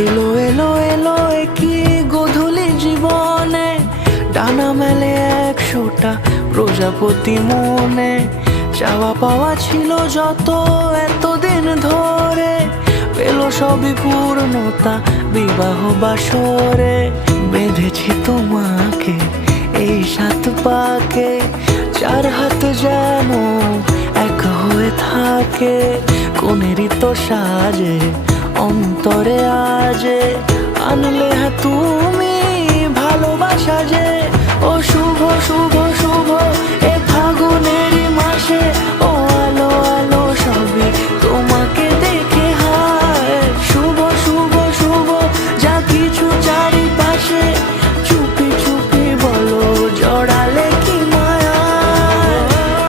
এলো এলো এলো কি গোধূলি জীবনে, ডানা মেলে 100টা প্রজাপতি মনে। চাওয়া পাওয়া ছিল যত এতদিন ধরে, পেল সবই পূর্ণতা বিবাহ বাসরে। বেঁধেছি তোমাকে এই 7 পাকে, 4 হাত যেন এক হয়ে থাকে। কোনেরই তো সাজে অন্তরে আজে, আনলে হ্যাঁ তুমি ভালোবাসা যে। ও শুভ শুভ শুভ